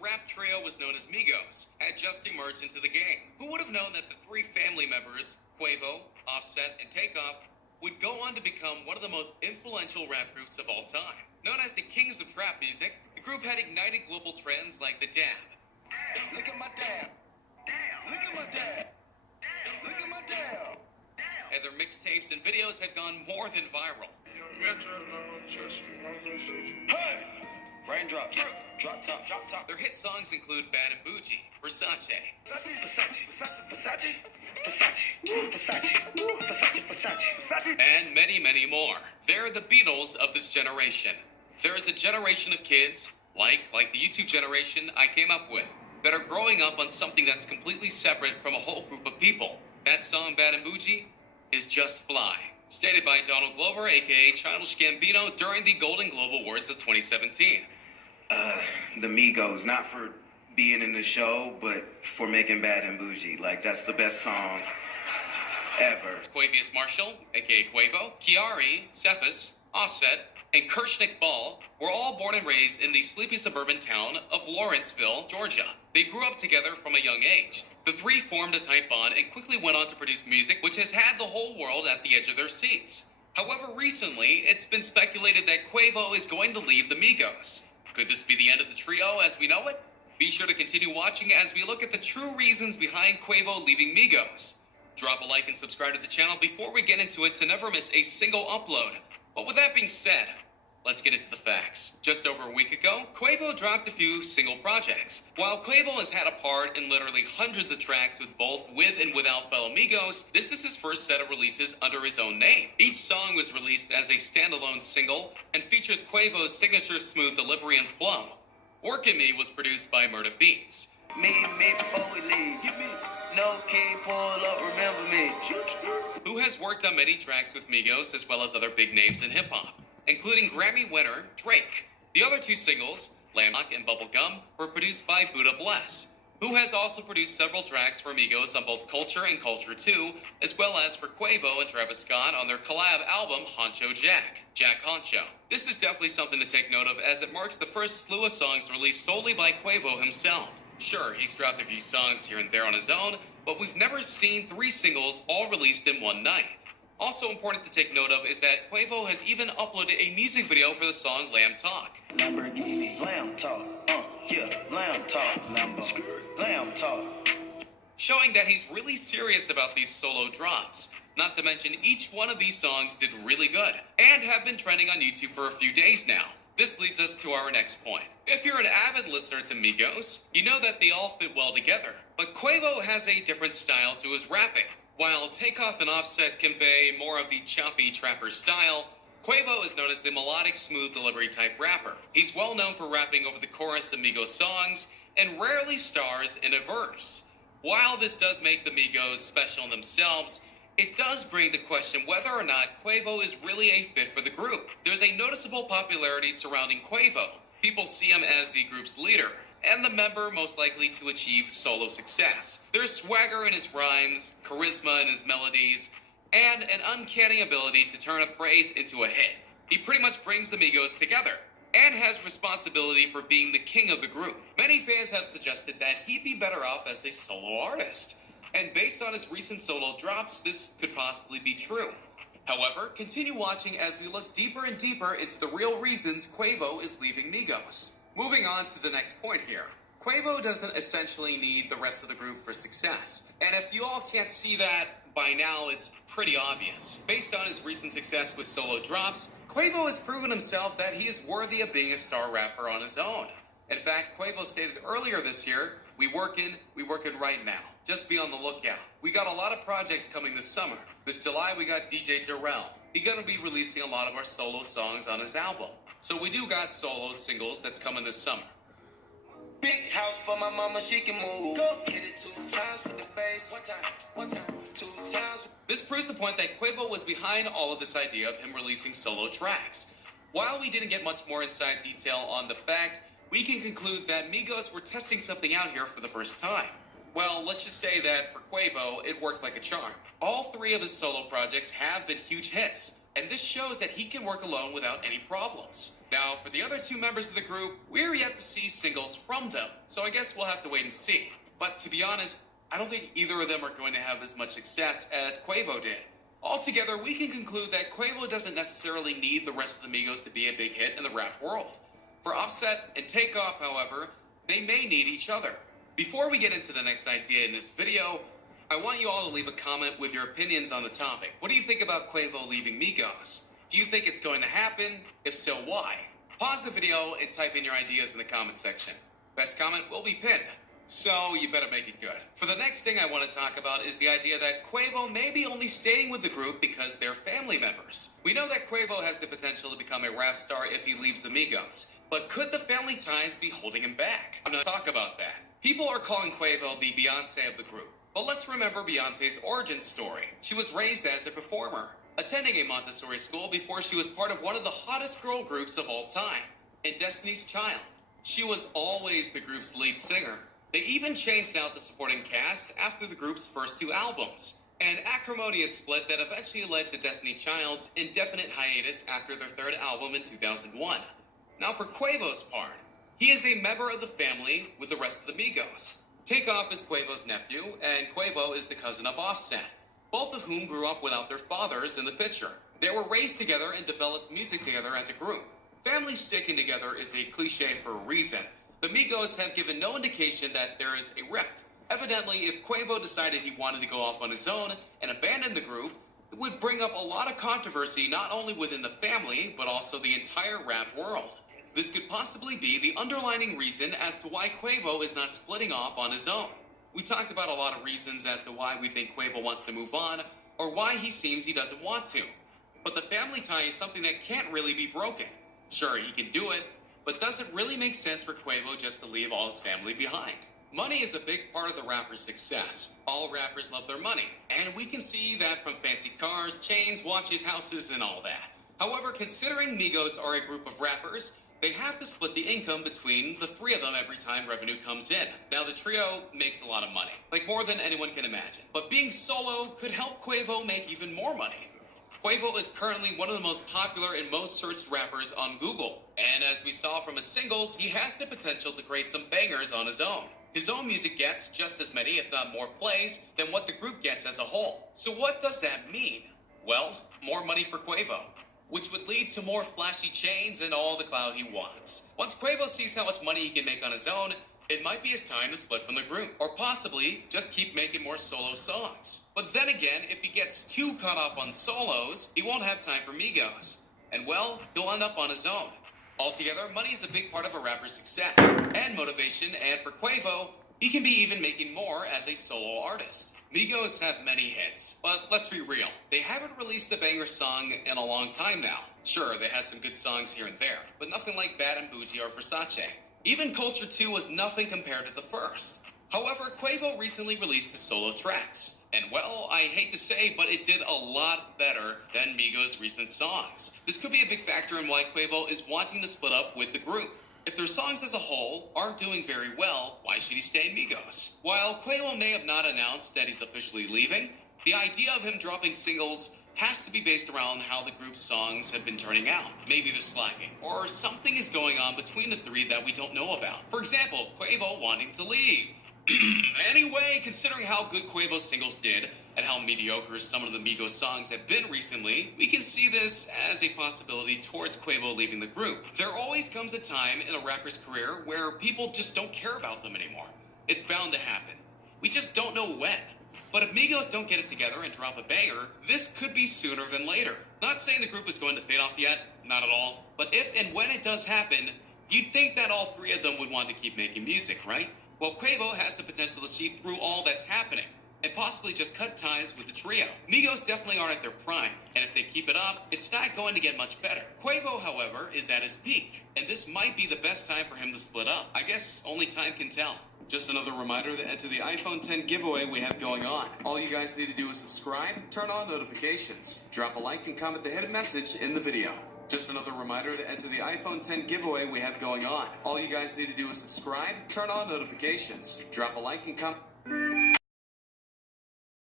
rap trio was known as Migos had just emerged into the game. Who would have known that the three family members, Quavo, Offset, and Takeoff, would go on to become one of the most influential rap groups of all time? Known as the kings of trap music, the group had ignited global trends like the dab. Look at my dab. Look at my dab. Look at my dab. And their mixtapes and videos had gone more than viral. Hey! Raindrops, drop top. Their hit songs include Bad and Bougie, Versace, and many, many more. They're the Beatles of this generation. There is a generation of kids, like the YouTube generation I came up with, that are growing up on something that's completely separate from a whole group of people. That song, Bad and Bougie, is Just Fly. Stated by Donald Glover, aka Childish Gambino, during the Golden Globe Awards of 2017. The Migos, not for being in the show, but for making Bad and Bougie. Like, that's the best song ever. Quavius Marshall, aka Quavo, Kiari, Cephas, Offset, and Kirshnik Ball were all born and raised in the sleepy suburban town of Lawrenceville, Georgia. They grew up together from a young age. The three formed a tight bond and quickly went on to produce music which has had the whole world at the edge of their seats. However, recently, it's been speculated that Quavo is going to leave the Migos. Could this be the end of the trio as we know it? Be sure to continue watching as we look at the true reasons behind Quavo leaving Migos. Drop a like and subscribe to the channel before we get into it to never miss a single upload. But with that being said, let's get into the facts. Just over a week ago, Quavo dropped a few single projects. While Quavo has had a part in literally hundreds of tracks with both with and without fellow Migos, this is his first set of releases under his own name. Each song was released as a standalone single and features Quavo's signature smooth delivery and flow. Workin' Me was produced by Murda Beats. Me before we leave. No key, pull up, remember me. Who has worked on many tracks with Migos as well as other big names in hip-hop, including Grammy winner Drake. The other two singles, Landmark and Bubblegum, were produced by Buddha Bless, who has also produced several tracks for Migos on both Culture and Culture 2, as well as for Quavo and Travis Scott on their collab album Honcho Jack Honcho. This is definitely something to take note of as it marks the first slew of songs released solely by Quavo himself. Sure, he's dropped a few songs here and there on his own, but we've never seen 3 singles all released in one night. Also important to take note of is that Quavo has even uploaded a music video for the song Lamb Talk. Lamborghini, lamb talk, lamb talk, lamb talk. Showing that he's really serious about these solo drops. Not to mention, each one of these songs did really good, and have been trending on YouTube for a few days now. This leads us to our next point. If you're an avid listener to Migos, you know that they all fit well together. But Quavo has a different style to his rapping. While Takeoff and Offset convey more of the choppy trapper style, Quavo is known as the melodic, smooth delivery type rapper. He's well known for rapping over the chorus of Migos songs, and rarely stars in a verse. While this does make the Migos special in themselves, it does bring the question whether or not Quavo is really a fit for the group. There's a noticeable popularity surrounding Quavo. People see him as the group's leader, and the member most likely to achieve solo success. There's swagger in his rhymes, charisma in his melodies, and an uncanny ability to turn a phrase into a hit. He pretty much brings the Migos together, and has responsibility for being the king of the group. Many fans have suggested that he'd be better off as a solo artist. And based on his recent solo drops, this could possibly be true. However, continue watching as we look deeper and deeper into the real reasons Quavo is leaving Migos. Moving on to the next point here. Quavo doesn't essentially need the rest of the group for success. And if you all can't see that by now, it's pretty obvious. Based on his recent success with solo drops, Quavo has proven himself that he is worthy of being a star rapper on his own. In fact, Quavo stated earlier this year, we working right now. Just be on the lookout. We got a lot of projects coming this summer. This July, we got DJ Jarrell. He's gonna be releasing a lot of our solo songs on his album. So we do got solo singles that's coming this summer. Big house for my mama, she can move. Go. Hit it 2 times with the bass. One time, 2 times. This proves the point that Quavo was behind all of this idea of him releasing solo tracks. While we didn't get much more inside detail on the fact, we can conclude that Migos were testing something out here for the first time. Well, let's just say that for Quavo, it worked like a charm. All 3 of his solo projects have been huge hits, and this shows that he can work alone without any problems. Now, for the other two members of the group, we're yet to see singles from them, so I guess we'll have to wait and see. But to be honest, I don't think either of them are going to have as much success as Quavo did. Altogether, we can conclude that Quavo doesn't necessarily need the rest of the Migos to be a big hit in the rap world. For Offset and Takeoff, however, they may need each other. Before we get into the next idea in this video, I want you all to leave a comment with your opinions on the topic. What do you think about Quavo leaving Migos? Do you think it's going to happen? If so, why? Pause the video and type in your ideas in the comment section. Best comment will be pinned, so you better make it good. For the next thing I want to talk about is the idea that Quavo may be only staying with the group because they're family members. We know that Quavo has the potential to become a rap star if he leaves the Migos, but could the family ties be holding him back? I'm going to talk about that. People are calling Quavo the Beyonce of the group, but let's remember Beyonce's origin story. She was raised as a performer, attending a Montessori school before she was part of one of the hottest girl groups of all time, in Destiny's Child. She was always the group's lead singer. They even changed out the supporting cast after the group's first two albums, an acrimonious split that eventually led to Destiny Child's indefinite hiatus after their third album in 2001. Now for Quavo's part, he is a member of the family with the rest of the Migos. Takeoff is Quavo's nephew, and Quavo is the cousin of Offset, both of whom grew up without their fathers in the picture. They were raised together and developed music together as a group. Family sticking together is a cliche for a reason. The Migos have given no indication that there is a rift. Evidently, if Quavo decided he wanted to go off on his own and abandon the group, it would bring up a lot of controversy not only within the family, but also the entire rap world. This could possibly be the underlying reason as to why Quavo is not splitting off on his own. We talked about a lot of reasons as to why we think Quavo wants to move on, or why he seems he doesn't want to. But the family tie is something that can't really be broken. Sure, he can do it, but does it really make sense for Quavo just to leave all his family behind? Money is a big part of the rapper's success. All rappers love their money, and we can see that from fancy cars, chains, watches, houses, and all that. However, considering Migos are a group of rappers, they have to split the income between the three of them every time revenue comes in. Now, the trio makes a lot of money, like more than anyone can imagine. But being solo could help Quavo make even more money. Quavo is currently one of the most popular and most searched rappers on Google. And as we saw from his singles, he has the potential to create some bangers on his own. His own music gets just as many, if not more plays, than what the group gets as a whole. So what does that mean? Well, more money for Quavo, which would lead to more flashy chains and all the clout he wants. Once Quavo sees how much money he can make on his own, it might be his time to split from the group, or possibly just keep making more solo songs. But then again, if he gets too caught up on solos, he won't have time for Migos. And well, he'll end up on his own. Altogether, money is a big part of a rapper's success and motivation, and for Quavo, he can be even making more as a solo artist. Migos have many hits, but let's be real, they haven't released a banger song in a long time now. Sure, they have some good songs here and there, but nothing like Bad and Bougie or Versace. Even Culture 2 was nothing compared to the first. However, Quavo recently released his solo tracks, and well, I hate to say, but it did a lot better than Migos' recent songs. This could be a big factor in why Quavo is wanting to split up with the group. If their songs as a whole aren't doing very well, why should he stay in Migos? While Quavo may have not announced that he's officially leaving, the idea of him dropping singles has to be based around how the group's songs have been turning out. Maybe they're slacking, or something is going on between the three that we don't know about. For example, Quavo wanting to leave. Anyway, considering how good Quavo's singles did, and how mediocre some of the Migos songs have been recently, we can see this as a possibility towards Quavo leaving the group. There always comes a time in a rapper's career where people just don't care about them anymore. It's bound to happen. We just don't know when. But if Migos don't get it together and drop a banger, this could be sooner than later. Not saying the group is going to fade off yet, not at all. But if and when it does happen, you'd think that all three of them would want to keep making music, right? Well, Quavo has the potential to see through all that's happening and possibly just cut ties with the trio. Migos definitely aren't at their prime, and if they keep it up, it's not going to get much better. Quavo, however, is at his peak, and this might be the best time for him to split up. I guess only time can tell. Just another reminder to enter the iPhone 10 giveaway we have going on. All you guys need to do is subscribe, turn on notifications, drop a like, and comment the hidden message in the video. Just another reminder to enter the iPhone 10 giveaway we have going on. All you guys need to do is subscribe, turn on notifications, drop a like, and comment.